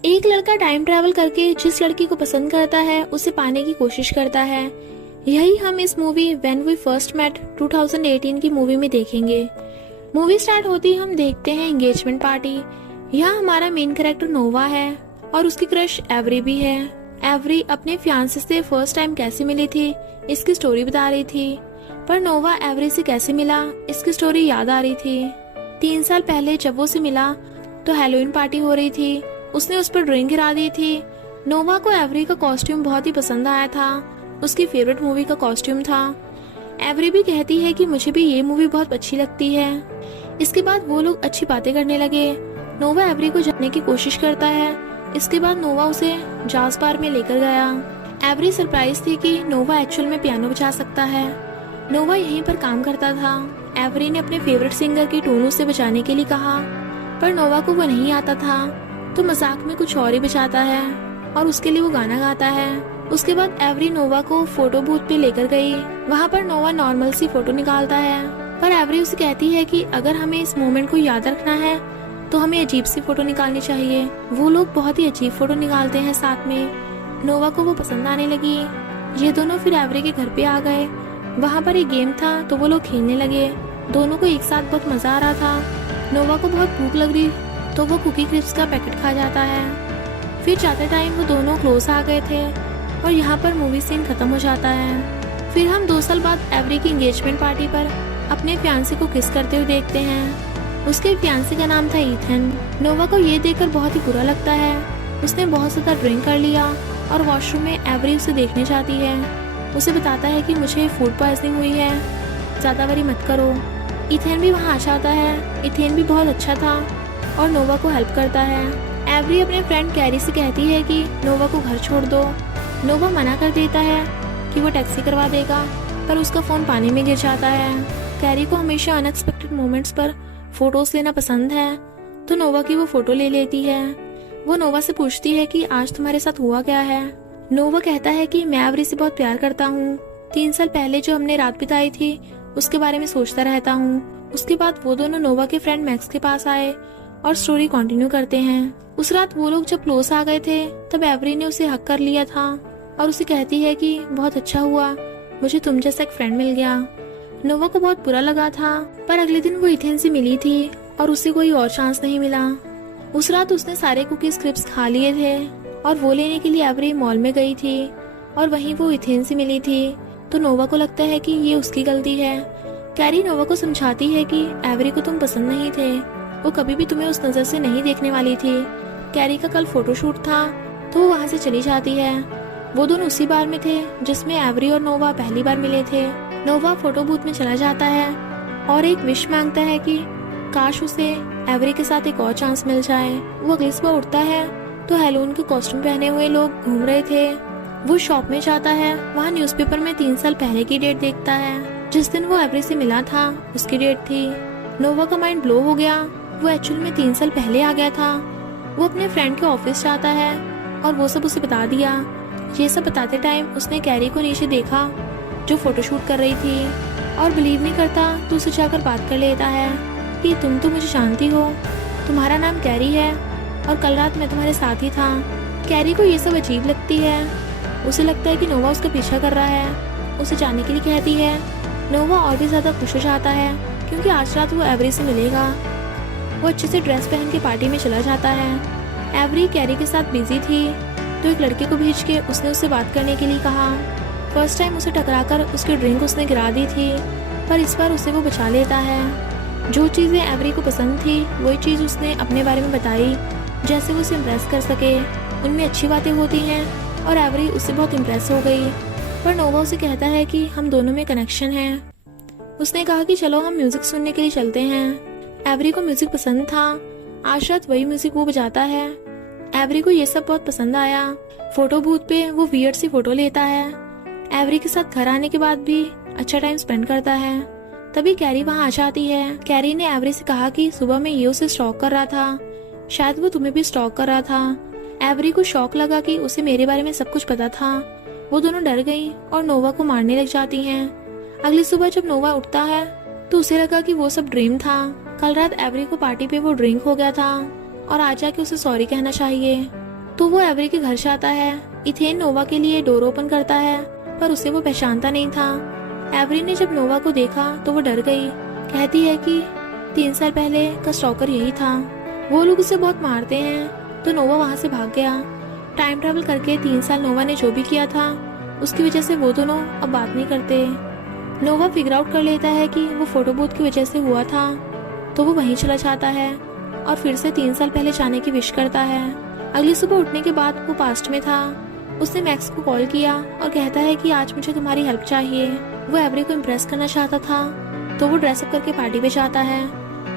एक लड़का time travel करके जिस लड़की को पसंद करता है उसे पाने की कोशिश करता है। यही हम इस movie when we first met 2018 की मूवी में देखेंगे। मूवी स्टार्ट होती ही हम देखते हैं एंगेजमेंट पार्टी। यहाँ हमारा मेन कैरेक्टर नोवा है और उसकी क्रश एवरी भी है। एवरी अपने फियांसे से फर्स्ट टाइम कैसे मिली थी इसकी स्टोरी बता रही थी, पर नोवा एवरी से कैसे मिला इसकी स्टोरी याद आ रही थी। 3 साल पहले जब वो उसे मिला तो हैलोवीन पार्टी हो रही थी, उसने उस पर ड्रिंक गिरा दी थी। नोवा को एवरी का कॉस्ट्यूम बहुत ही पसंद आया था, उसकी फेवरेट मूवी का कॉस्ट्यूम था। एवरी भी कहती है कि मुझे भी ये मूवी बहुत अच्छी लगती है। इसके बाद वो लोग अच्छी बातें करने लगे। नोवा एवरी को जानने की कोशिश करता है। इसके बाद नोवा उसे जाज बार में लेकर गया। एवरी सरप्राइज थी कि नोवा एक्चुअल में पियानो बजा सकता है। नोवा यहीं पर काम करता था। एवरी ने अपने फेवरेट सिंगर की टोन उसे बजाने के लिए कहा, पर नोवा को वो नहीं आता था, तो मजाक में कुछ और ही बचाता है और उसके लिए वो गाना गाता है। उसके बाद एवरी नोवा को फोटो बूथ पे लेकर गई। वहाँ पर नोवा नॉर्मल सी फोटो निकालता है, पर एवरी उसे कहती है कि अगर हमें इस मोमेंट को याद रखना है तो हमें अजीब सी फोटो निकालनी चाहिए। वो लोग बहुत ही अजीब फोटो निकालते हैं साथ में। नोवा को वो पसंद आने लगी। ये दोनों फिर एवरी के घर पे आ गए। वहाँ पर एक गेम था तो वो लोग खेलने लगे। दोनों को एक साथ बहुत मजा आ रहा था। नोवा को बहुत भूख लग रही तो वो कुकी क्रिस्प्स का पैकेट खा जाता है। फिर जाते टाइम वो दोनों क्लोज आ गए थे और यहाँ पर मूवी सीन खत्म हो जाता है। फिर हम 2 साल बाद एवरी की एंगेजमेंट पार्टी पर अपने फियांसे को किस करते हुए देखते हैं। उसके फियांसे का नाम था ईथन। नोवा को ये देखकर बहुत ही बुरा लगता है। उसने बहुत ज्यादा ड्रिंक कर लिया और वॉशरूम में एवरी उसे देखने जाती है। उसे बताता है कि मुझे फूड पॉइजनिंग हुई है, ज्यादा वरी मत करो। ईथन भी वहाँ आ जाता है। ईथन भी बहुत अच्छा था और नोवा को हेल्प करता है। एवरी अपने फ्रेंड कैरी से कहती है कि नोवा को घर छोड़ दो। नोवा मना कर देता है कि वो टैक्सी करवा देगा, पर उसका फोन पानी में गिर जाता है। कैरी को हमेशा अनएक्सपेक्टेड मोमेंट्स पर फोटोज लेना पसंद है, तो नोवा की वो फोटो ले लेती है। वो नोवा से पूछती है कि आज तुम्हारे साथ हुआ क्या है। नोवा कहता है कि मैं एवरी से बहुत प्यार करता हूँ। 3 साल पहले जो हमने रात बिताई थी उसके बारे में सोचता रहता हूँ। उसके बाद वो दोनों नोवा के फ्रेंड मैक्स के पास आए और स्टोरी कंटिन्यू करते हैं। उस रात वो लोग जब क्लोज आ गए थे तब एवरी ने उसे हक कर लिया था और उसे कहती है कि बहुत अच्छा हुआ, मुझे तुम जैसा एक फ्रेंड मिल गया। नोवा को बहुत बुरा लगा था, पर अगले दिन वो इथेन से मिली थी और उसे कोई और चांस नहीं मिला। उस रात उसने सारे कुकीज क्रिप्स खा लिए थे और वो लेने के लिए एवरी मॉल में गई थी और वहीं वो इथेन से मिली थी, तो नोवा को लगता है कि ये उसकी गलती है। कैरी नोवा को समझाती है कि एवरी को तुम पसंद नहीं थे, वो कभी भी तुम्हें उस नजर से नहीं देखने वाली थी। कैरी का कल फोटोशूट था तो वो वहाँ से चली जाती है। वो दोनों उसी बार में थे जिसमें एवरी और नोवा पहली बार मिले थे। नोवा फोटो बूथ में चला जाता है और एक विश मांगता है कि काश उसे एवरी के साथ एक और चांस मिल जाए। वो अगली सुबह उठता है तो हैलोवीन के कॉस्ट्यूम पहने हुए लोग घूम रहे थे। वो शॉप में जाता है, वहाँ न्यूज़पेपर में 3 साल पहले की डेट देखता है। जिस दिन वो एवरी से मिला था उसकी डेट थी। नोवा का माइंड ब्लो हो गया। वो एक्चुअल में 3 साल पहले आ गया था। वो अपने फ्रेंड के ऑफिस जाता है और वो सब उसे बता दिया। ये सब बताते टाइम उसने कैरी को नीचे देखा जो फोटोशूट कर रही थी और बिलीव नहीं करता तो उसे जाकर बात कर लेता है कि तुम तो मुझे जानती हो, तुम्हारा नाम कैरी है और कल रात मैं तुम्हारे साथ ही था। कैरी को ये सब अजीब लगती है। उसे लगता है कि नोवा उसका पीछा कर रहा है। उसे जाने के लिए कहती है। नोवा और भी ज्यादा खुश हो जाता है क्योंकि आज रात वो एवरी से मिलेगा। वो अच्छे से ड्रेस पहन के पार्टी में चला जाता है। एवरी कैरी के साथ बिजी थी तो एक लड़के को भेज के उसने उससे बात करने के लिए कहा। फर्स्ट टाइम उसे टकराकर उसकी ड्रिंक उसने गिरा दी थी, पर इस बार उसे वो बचा लेता है। जो चीज़ें एवरी को पसंद थी वही चीज़ उसने अपने बारे में बताई, जैसे वो उसे इम्प्रेस कर सके। उनमें अच्छी बातें होती हैं और एवरी उससे बहुत इम्प्रेस हो गई। पर नोवा उसे कहता है कि हम दोनों में कनेक्शन है। उसने कहा कि चलो हम म्यूजिक सुनने के लिए चलते हैं। एवरी को म्यूजिक पसंद था। आज रात वही म्यूजिक वो बजाता है। एवरी को ये सब बहुत पसंद आया। फोटो बूथ पे वो वियर्ड सी फोटो लेता है। एवरी के साथ घर आने के बाद भी अच्छा टाइम स्पेंड करता है। तभी कैरी वहाँ आ जाती है। कैरी ने एवरी से कहा कि सुबह में ये उसे स्टॉक कर रहा था, शायद वो तुम्हें भी स्टॉक कर रहा था। एवरी को शौक लगा कि उसे मेरे बारे में सब कुछ पता था। वो दोनों डर गई और नोवा को मारने लग जाती हैं। अगली सुबह जब नोवा उठता है तो उसे लगा कि वो सब ड्रीम था। कल रात एवरी को पार्टी पे वो ड्रिंक हो गया था और आज जाके उसे सॉरी कहना चाहिए। तो वो एवरी के घर से आता है। इथेन नोवा के लिए डोर ओपन करता है, पर उसे वो पहचानता नहीं था। एवरी ने जब नोवा को देखा तो वो डर गई। कहती है कि 3 साल पहले का स्टॉकर यही था। वो लोग उसे बहुत मारते हैं, तो नोवा वहाँ से भाग गया। टाइम ट्रैवल करके 3 साल नोवा ने जो भी किया था, उसकी वजह से वो दोनों अब बात नहीं करते। नोवा फिगर आउट कर लेता है कि वो फोटो बूथ की वजह से हुआ था, तो वो वहीं चला जाता है और फिर से 3 साल पहले जाने की विश करता है। अगली सुबह उठने के बाद वो पास्ट में था। उसने मैक्स को कॉल किया और कहता है कि आज मुझे तुम्हारी हेल्प चाहिए। वो एवरी को इम्प्रेस करना चाहता था, तो वो ड्रेसअप करके पार्टी पे जाता है।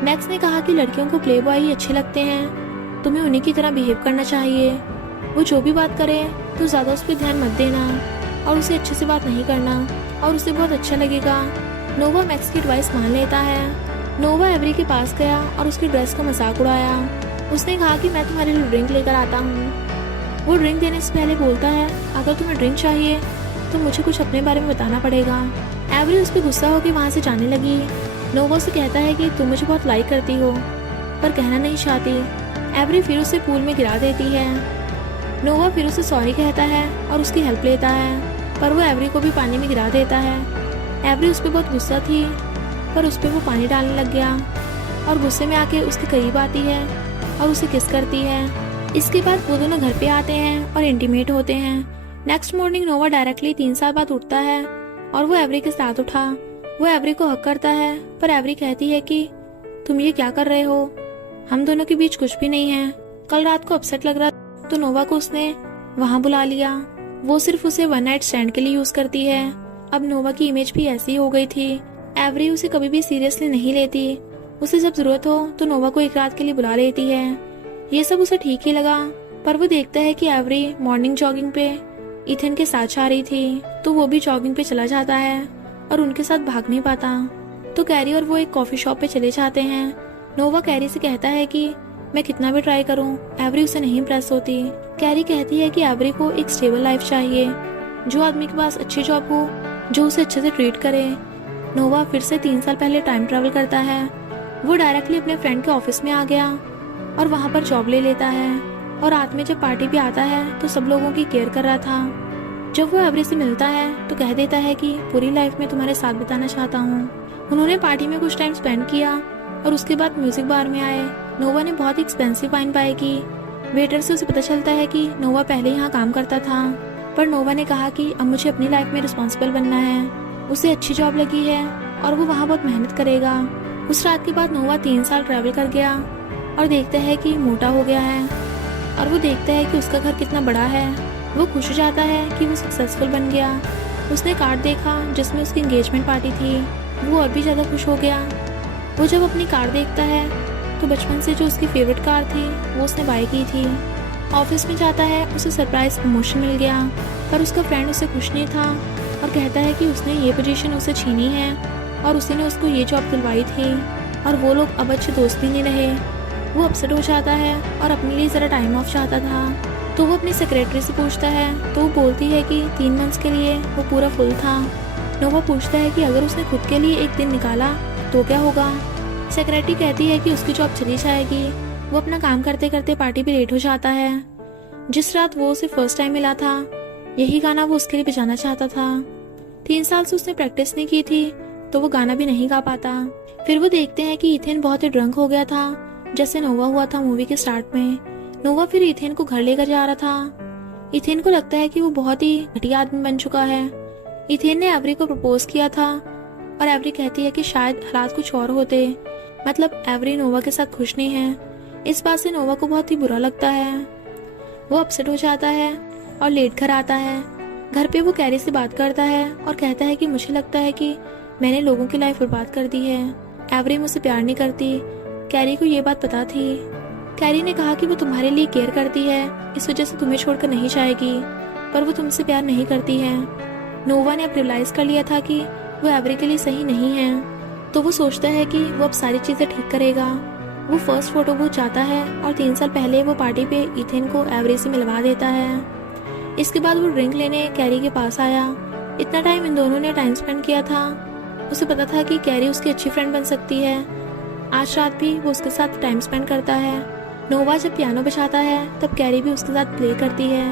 मैक्स ने कहा कि लड़कियों को प्ले बॉय ही अच्छे लगते हैं, तुम्हें उन्हीं की तरह बिहेव करना चाहिए। वो जो भी बात करे तो ज़्यादा उस पर ध्यान मत देना और उसे अच्छे से बात नहीं करना, और उसे बहुत अच्छा लगेगा। नोवा मैक्स की एडवाइस मान लेता है। नोवा एवरी के पास गया और उसकी ड्रेस का मजाक उड़ाया। उसने कहा कि मैं तुम्हारे लिए ड्रिंक लेकर आता हूँ। वो ड्रिंक देने से पहले बोलता है, अगर तुम्हें ड्रिंक चाहिए तो मुझे कुछ अपने बारे में बताना पड़ेगा। एवरी उस पर गुस्सा होकर वहाँ से जाने लगी। नोवा से कहता है कि तुम मुझे बहुत लाइक करती हो, पर कहना नहीं चाहती। एवरी फिर उसे पूल में गिरा देती है। नोवा फिर उसे सॉरी कहता है और उसकी हेल्प लेता है, पर वो एवरी को भी पानी में गिरा देता है। एवरी उस पर बहुत गुस्सा थी, पर उस पर वो पानी डालने लग गया और गुस्से में आके उसके करीब आती है और उसे किस करती है। इसके बाद वो दोनों घर पे आते हैं और इंटीमेट होते हैं। नेक्स्ट मॉर्निंग नोवा डायरेक्टली 3 साल बाद उठता है और वो एवरी के साथ उठा। वो एवरी को हक करता है, पर एवरी कहती है कि तुम ये क्या कर रहे हो, हम दोनों के बीच कुछ भी नहीं है। कल रात को अपसेट लग रहा तो नोवा को उसने वहाँ बुला लिया। वो सिर्फ उसे वन नाइट स्टैंड के लिए यूज करती है। अब नोवा की इमेज भी ऐसी हो गई थी। एवरी उसे कभी भी सीरियसली नहीं लेती। उसे जब जरूरत हो तो नोवा को एक रात के लिए बुला लेती है। ये सब उसे ठीक ही लगा, पर वो देखता है कि एवरी मॉर्निंग जॉगिंग पे इथेन के साथ जा रही थी, तो वो भी जॉगिंग पे चला जाता है और उनके साथ भाग नहीं पाता। तो कैरी और वो एक कॉफी शॉप पे चले जाते हैं। नोवा कैरी से कहता है कि मैं कितना भी ट्राई करूं, एवरी उसे नहीं इम्प्रेस होती। कैरी कहती है कि एवरी को एक स्टेबल लाइफ चाहिए, जो आदमी के पास अच्छी जॉब हो, जो उसे अच्छे से ट्रीट करे। नोवा फिर से 3 साल पहले टाइम ट्रैवल करता है। वो डायरेक्टली अपने फ्रेंड के ऑफिस में आ गया और वहाँ पर जॉब ले लेता है, और रात में जब पार्टी पे आता है तो सब लोगों की केयर कर रहा था। जब वो एवरी से मिलता है तो कह देता है कि पूरी लाइफ में तुम्हारे साथ बिताना चाहता हूँ। उन्होंने पार्टी में कुछ टाइम स्पेंड किया और उसके बाद म्यूजिक बार में आए। नोवा ने बहुत एक्सपेंसिव वाइन बाय की। वेटर से उसे पता चलता है कि नोवा पहले यहाँ काम करता था, पर नोवा ने कहा कि अब मुझे अपनी लाइफ में रिस्पॉन्सिबल बनना है। उसे अच्छी जॉब लगी है और वो वहाँ बहुत मेहनत करेगा। उस रात के बाद नोवा 3 साल ट्रैवल कर गया और देखता है कि मोटा हो गया है, और वो देखता है कि उसका घर कितना बड़ा है। वो खुश हो जाता है कि वो सक्सेसफुल बन गया। उसने कार्ड देखा जिसमें उसकी एंगेजमेंट पार्टी थी। वो और भी ज़्यादा खुश हो गया। वो जब अपनी कार देखता है तो बचपन से जो उसकी फेवरेट कार थी वो उसने बाय की थी। ऑफिस में जाता है, उसे सरप्राइज प्रमोशन मिल गया, पर उसका फ्रेंड उससे खुश नहीं था और कहता है कि उसने ये पोजीशन उसे छीनी है और उसी ने उसको ये जॉब दिलवाई थी, और वो लोग अब अच्छे दोस्त भी नहीं रहे। वो अपसेट हो जाता है और अपने लिए ज़रा टाइम ऑफ चाहता था। तो वो अपनी सेक्रेटरी से पूछता है, तो वो बोलती है कि 3 मंथ्स के लिए वो पूरा फुल था। नोवा पूछता है कि अगर उसने खुद के लिए एक दिन निकाला तो क्या होगा। सेक्रेटरी कहती है कि उसकी जॉब चली जाएगी। वो अपना काम करते करते पार्टी पे लेट हो जाता है। जिस रात वो उसे फर्स्ट टाइम मिला था, यही गाना वो उसके लिए बजाना चाहता था। 3 साल से उसने प्रैक्टिस नहीं की थी, तो वो गाना भी नहीं गा पाता। फिर वो देखते हैं कि इथेन बहुत ही ड्रंक हो गया था, जैसे नोवा हुआ था मूवी के स्टार्ट में। नोवा फिर इथेन को घर लेकर जा रहा था। इथेन को लगता है कि वो बहुत ही घटिया आदमी बन चुका है। इथेन ने एवरी को प्रपोज किया था और एवरी कहती है कि शायद हालात कुछ और होते, मतलब एवरी नोवा के साथ खुश नहीं है। इस बात से नोवा को बहुत ही बुरा लगता है। वो अपसेट हो जाता है और लेट घर आता है। घर पे वो कैरी से बात करता है और कहता है कि मुझे लगता है कि मैंने लोगों की लाइफ बर्बाद कर दी है। एवरी मुझसे प्यार नहीं करती। कैरी को ये बात पता थी। कैरी ने कहा कि वो तुम्हारे लिए केयर करती है, इस वजह से तुम्हें छोड़कर नहीं जाएगी, पर वो तुमसे प्यार नहीं करती है। नोवा ने अब रियलाइज कर लिया था कि वो एवरी के लिए सही नहीं है, तो वो सोचता है कि वो अब सारी चीजें ठीक करेगा। वो फर्स्ट फोटो बूथ जाता है और 3 साल पहले वो पार्टी पे इथेन को एवरी से मिलवा देता है। इसके बाद वो ड्रिंक लेने कैरी के पास आया। इतना टाइम इन दोनों ने टाइम स्पेंड किया था। उसे पता था कि कैरी उसकी अच्छी फ्रेंड बन सकती है। आज रात भी वो उसके साथ टाइम स्पेंड करता है। नोवा जब पियानो बजाता है तब कैरी भी उसके साथ प्ले करती है।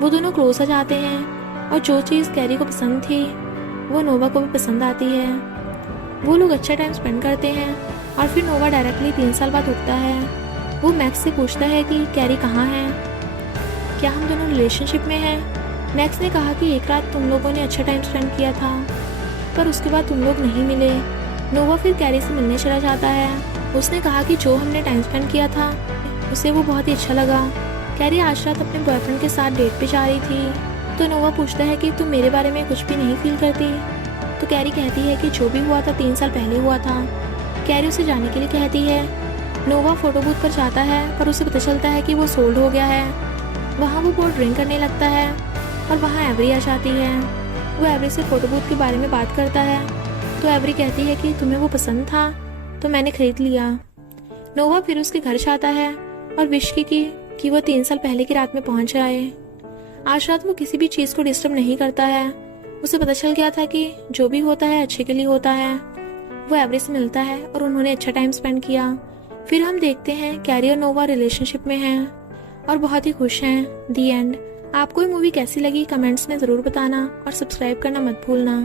वो दोनों क्लोज आ जाते हैं और जो चीज़ कैरी को पसंद थी वो नोवा को भी पसंद आती है। वो लोग अच्छा टाइम स्पेंड करते हैं और फिर नोवा डायरेक्टली 3 साल बाद उठता है। वो मैक्स से पूछता है कि कैरी कहाँ है, क्या हम दोनों रिलेशनशिप में हैं। मैक्स ने कहा कि एक रात तुम लोगों ने अच्छा टाइम स्पेंड किया था पर उसके बाद तुम लोग नहीं मिले। नोवा फिर कैरी से मिलने चला जाता है। उसने कहा कि जो हमने टाइम स्पेंड किया था उसे वो बहुत ही अच्छा लगा। कैरी आज रात अपने बॉयफ्रेंड के साथ डेट पे जा रही थी तो नोवा पूछता है कि तुम मेरे बारे में कुछ भी नहीं फील करती। तो कैरी कहती है कि जो भी हुआ था 3 साल पहले हुआ था। कैरी उसे जाने के लिए कहती है। नोवा फोटो बूथ पर जाता है पर उसे पता चलता है कि वो सोल्ड हो गया है। वहाँ वो बहुत ड्रिंक करने लगता है और वहाँ एवरी आ जाती है। वो एवरी से फोटो बूथ के बारे में बात करता है तो एवरी कहती है कि तुम्हें वो पसंद था तो मैंने खरीद लिया। नोवा फिर उसके घर जाता है और विश की कि वो 3 साल पहले की रात में पहुंच जाए। आज रात वो किसी भी चीज़ को डिस्टर्ब नहीं करता है। उसे पता चल गया था कि जो भी होता है अच्छे के लिए होता है। वो एवरी से मिलता है और उन्होंने अच्छा टाइम स्पेंड किया। फिर हम देखते हैं कैरी और नोवा रिलेशनशिप में हैं और बहुत ही खुश हैं। दी एंड। आपको ये मूवी कैसी लगी कमेंट्स में ज़रूर बताना और सब्सक्राइब करना मत भूलना।